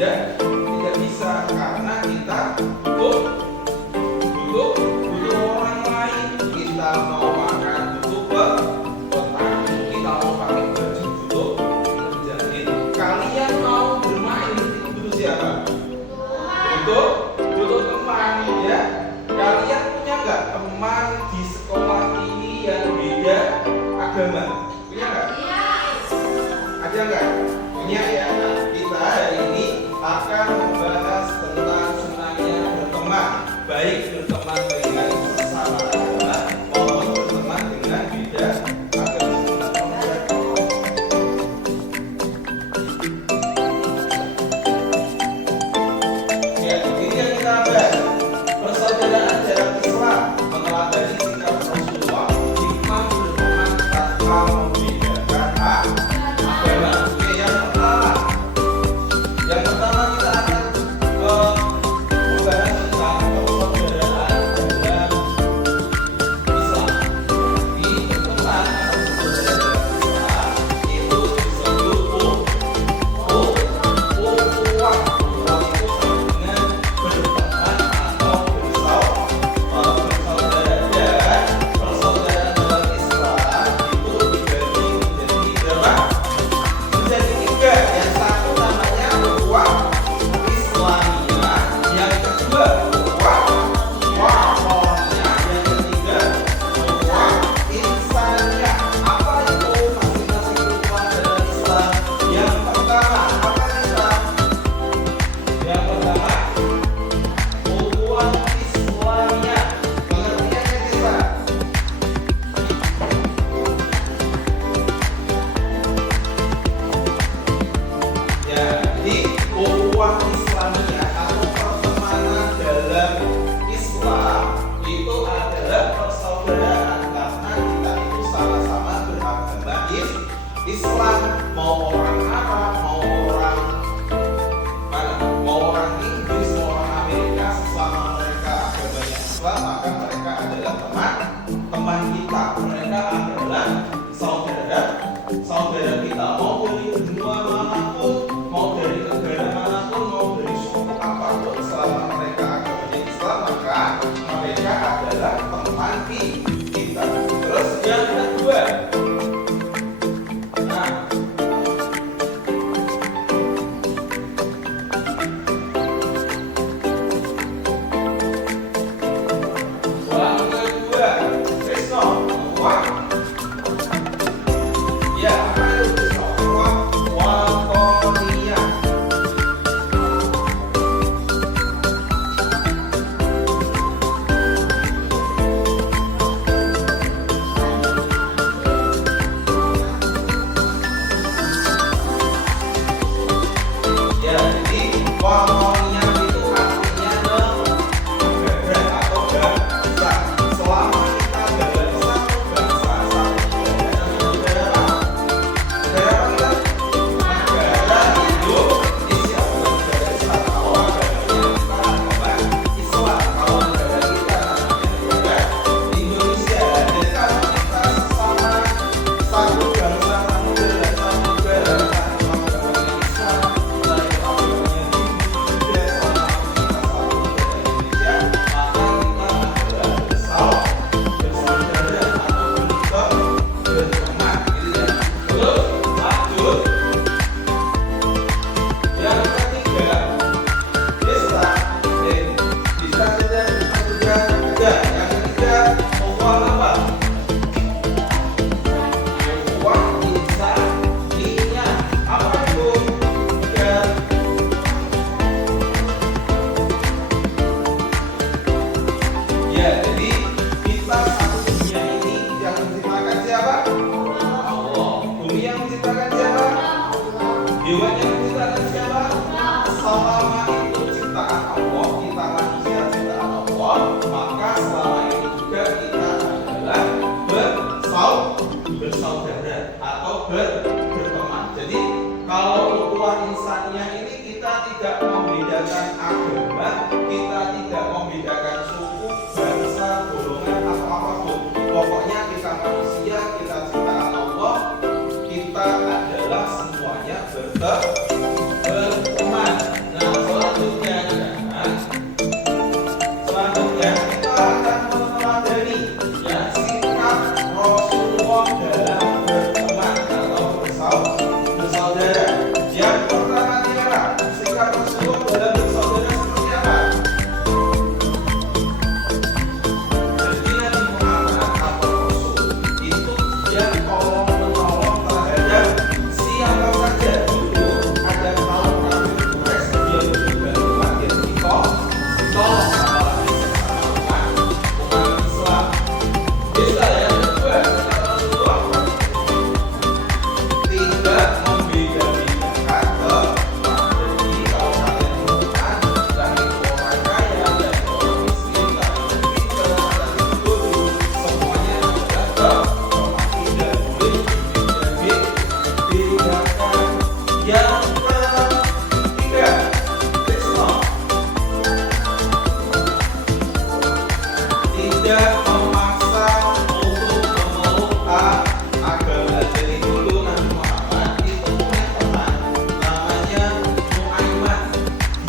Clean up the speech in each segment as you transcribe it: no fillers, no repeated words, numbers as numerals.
Tidak bisa karena kita butuh orang lain. Kita mau makan butuh petani, kita mau pakai baju butuh penjahit. Kalian mau bermain butuh siapa? Butuh teman ya. Kalian punya nggak teman di sekolah ini yang beda agama? Punya nggak? Ada nggak? Punya ya. Nah, kita hari ini akan membahas tentang senangnya berteman, baik berteman dengan sesama agama maupun berteman dengan beda agama. Ya, ini yang kita bahas. Persaudaraan dalam Islam meneladani sikap Rasulullah hikmah berteman tanpa membedakan agama. Oke, yang pertama kita akan membahas tentang persaudaraan dalam Islam. Di berteman atau persaudaraan dalam Islam itu disebut ukhuwah. Ukhuwah itu sama dengan berteman atau bersaudara. Dan persaudaraan dalam Islam itu dibagi menjadi berapa? Menjadi tiga. Yang satu namanya ukhuwah Islamiyah, yang kedua ukhuwah watoniyah, yang ketiga ukhuwah insaniyah. Apa itu masing-masing ukhuwah dalam Islam? Yang pertama, apa Islam? Yang pertama ukhuwah Islamiyah. Pengertiannya kita ya, jadi ukhuwah Islamiyah atau pertemanan dalam Islam itu adalah persaudaraan karena kita itu sama-sama beragama Islam. Mau orang Arab, mau orang mana, mau orang Inggris, mau orang Amerika, selama mereka agamanya Islam maka mereka adalah teman kita. Mereka adalah saudara kita, mau dari benua manapun, mau dari negara manapun, mau dari suku apapun, selama mereka agamanya Islam maka mereka adalah teman kita. Terus yang kedua, nah yang kedua Krisno, wah ya, apa itu Krisno? Watoniyah. Ya, jadi watoniyah itu artinya negara atau bangsa. Selama kita bangsa, satu negara apa? Negara apa kita? Negara Indonesia. Negara Islam. Kalau agamanya kita agama Islam, kalau negara kita namanya negara Indonesia. Jadi kalau kita sesama satu bangsa, satu negara, satu negara, satu agamanya Islam, dari agamanya Buddha, sama kita satu negara Indonesia, maka kita adalah bersaudara atau berteman, gitu ya. Terus lanjut. Yang ketiga, Islam. Bisa saja ada. Yang ketiga, ukhuwah apa? Ukhuwah insaniyah. Apa itu? Ya, jadi kita satu dunia ini yang menciptakan siapa? Allah. Bumi yang menciptakan siapa? Hewan yang menciptakan siapa? Selama itu ciptaan Allah, kita manusia ciptaan Allah, maka selama itu juga kita adalah bersaudara atau berteman. Jadi kalau ukhuwah insaniyah ini kita tidak membedakan agama, kita tidak membedakan suku, bangsa, golongan atau apapun. Pokoknya kita manusia, kita ciptaan Allah, kita adalah semuanya berteman.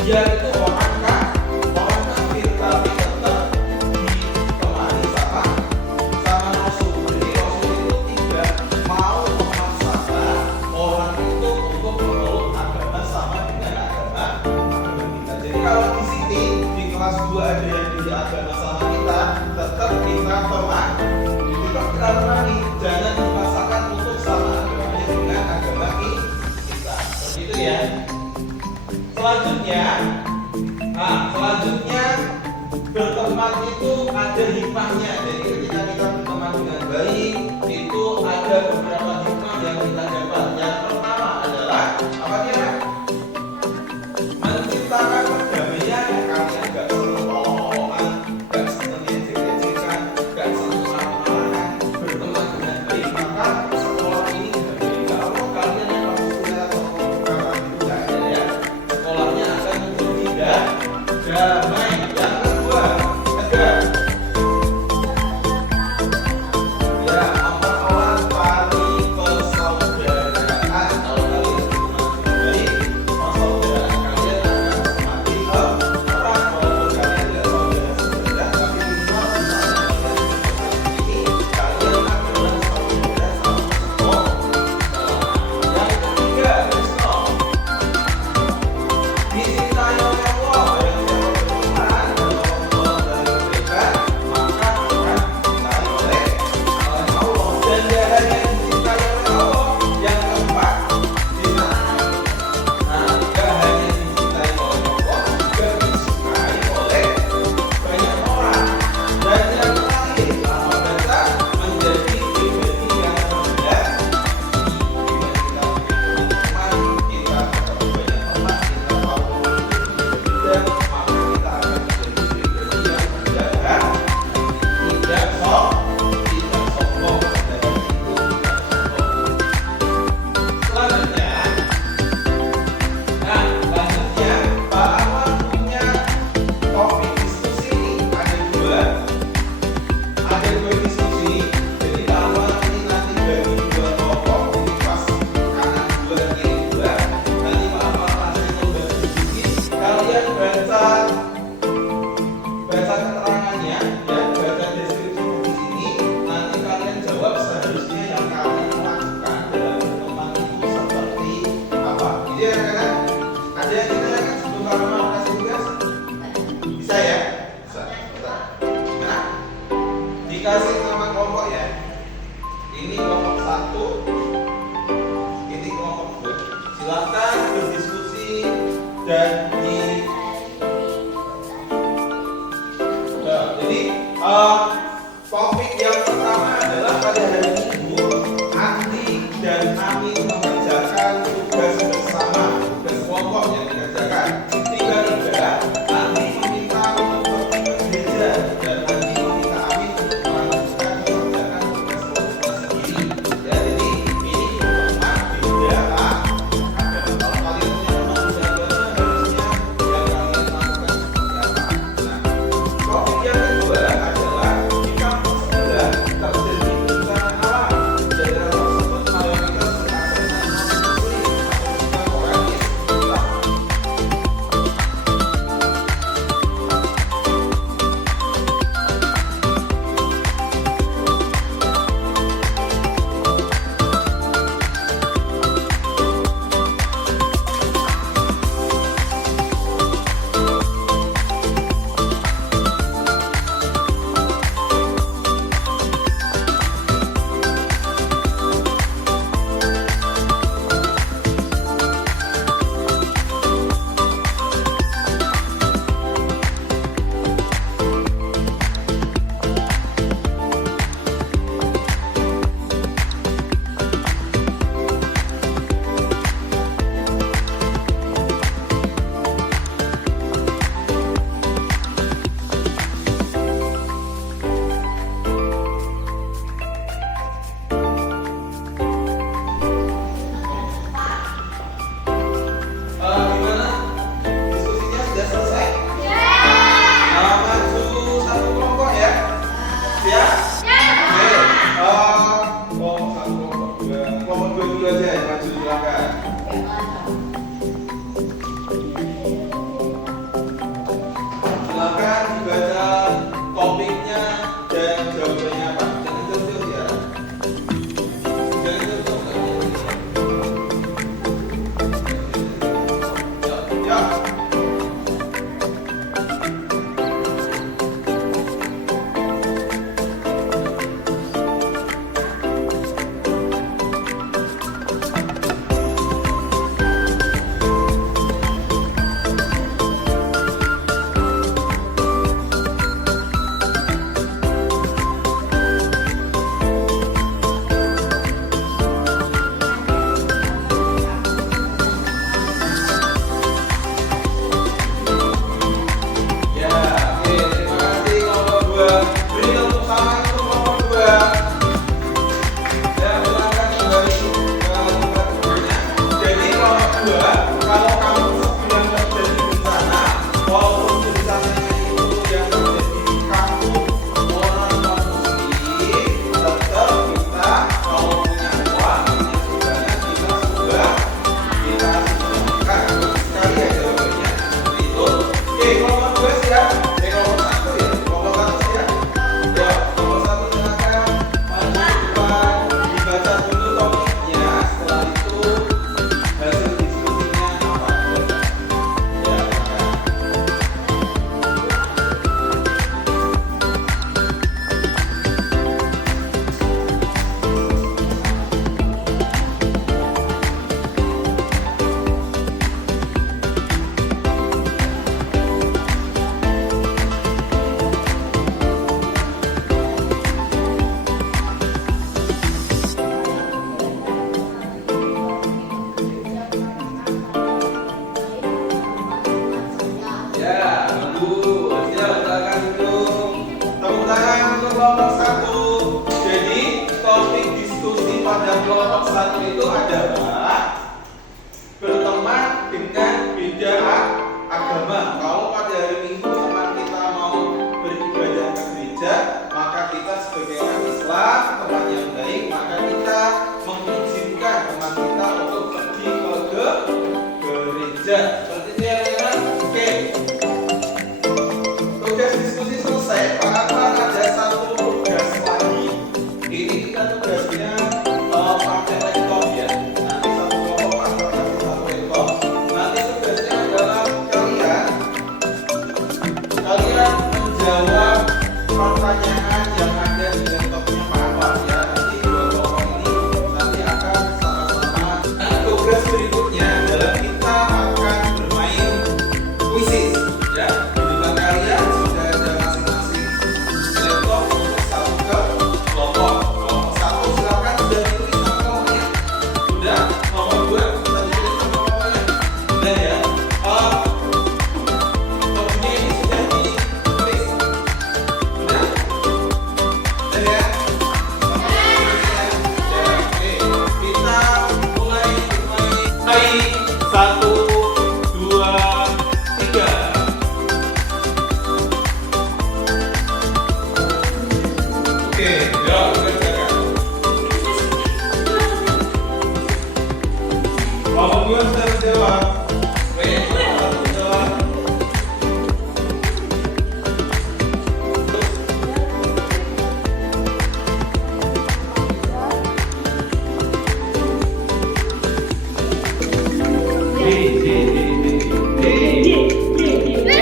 dia itu orang kafir tapi tetap ditemani sama Rasul. Jadi Rasul itu tidak mau memaksakan orang itu untuk memeluk agama sama dengan agama kita. Jadi kalau di sini di kelas 2 ada yang beda agama sama kita, tetap kita temani, jangan dipaksakan untuk sama agamanya dengan agama kita. Seperti itu ya. Selanjutnya berteman itu ada hikmahnya. Jadi ketika kita berteman dengan baik itu ada beberapa hikmah yang kita dapat. Yang pertama adalah apa dia? Menciptakan perdamaian. Kalian gak selalu ngomong-ngomongan, gak seneng ejek-ejekan, gak selalu marah-marahan. Berteman dengan baik maka sekolah ini damai. Kalau kalian yang masuk kuliah atau beberapa itu gak ada ya, sekolahnya akan menjadi damai. Yang kedua ada ya memperoleh tali persaudaraan. Kalau kalian berteman dengan baik, persaudaraan kalian akan semakin erat. Walaupun kalian tidak saudara sebenarnya, tapi minimal misalnya ini kalian adalah saudara satu sekolah. Yang ketiga, dicintai oleh Allah. Baca keterangannya ya, baca deskripsi di sini. Nanti kalian jawab seharusnya yang kalian lakukan dalam berteman itu seperti apa. Jadi anak-anak, ada yang ditanyakan sebelum kalian mau kasih tugas? Bisa ya? Bisa. Nah, dikasih nama kelompok ya. Ini kelompok 1, ini kelompok 2. Silakan berdiskusi dan topik yang pertama adalah pada hari Minggu Andi dan Amin mengerjakan tugas bersama, tugas kelompok yang dikerjakan. 3-3, Andi meminta untuk pergi ke gereja dan Andi meminta Amin untuk melanjutkan mengerjakan tugas kelompoknya sendiri. Ya, jadi ini pertemuan beda lah. Kalau kalian punya teman beda-beda harusnya yang kalian lakukan seperti apa. Nah, topik yang kedua adalah terjadi bencana kelompok satu itu adalah berteman dengan beda agama. Kalau pada hari Minggu teman kita mau beribadah ke gereja, maka kita sebagai orang Islam, teman yang baik, maka kita mengizinkan teman kita untuk pergi ke gereja. Seperti itu ya teman-teman. Oke. Tugas diskusi selesai. Pak Akbar ada satu tugas lagi. Ini kita tugasnya pakai laptop ya. Nanti satu kelompok pakai satu laptop. Nanti tugasnya adalah kalian menjawab pertanyaan yang ada di laptopnya Pak Akbar ya. Nanti dua kelompok ini nanti akan sama-sama. Nah, tugas berikutnya adalah kita akan bermain kuisis ya. Di depan kalian sudah ada masing-masing laptop untuk satu kelompok. Kelompok satu silakan sudah ditulis nama kelompoknya. Sudah. Nomor 2 sudah ditulis nama kelompoknya. Sudah ya. Kelompoknya ini sudah ditulis. Sudah. Sudah ya. Oke. Kita mulai bermain. Hai. 1, 2, 3. Oke, jawab kerjakan. Kelompok 2 sudah menjawab. Oke, kelompok 1 menjawab.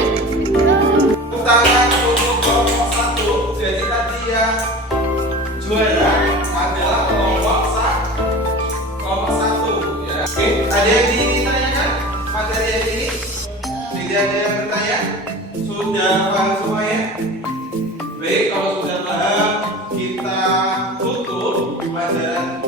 Tepuk tangan untuk kelompok 1. Jadi tadi yang juara adalah kelompok 1 ya. Oke, ada yang ditanyakan materi yang ini? Tidak ada yang bertanya? Sudah paham semuanya? Baik, kalau sudah paham, kita tutup pelajaran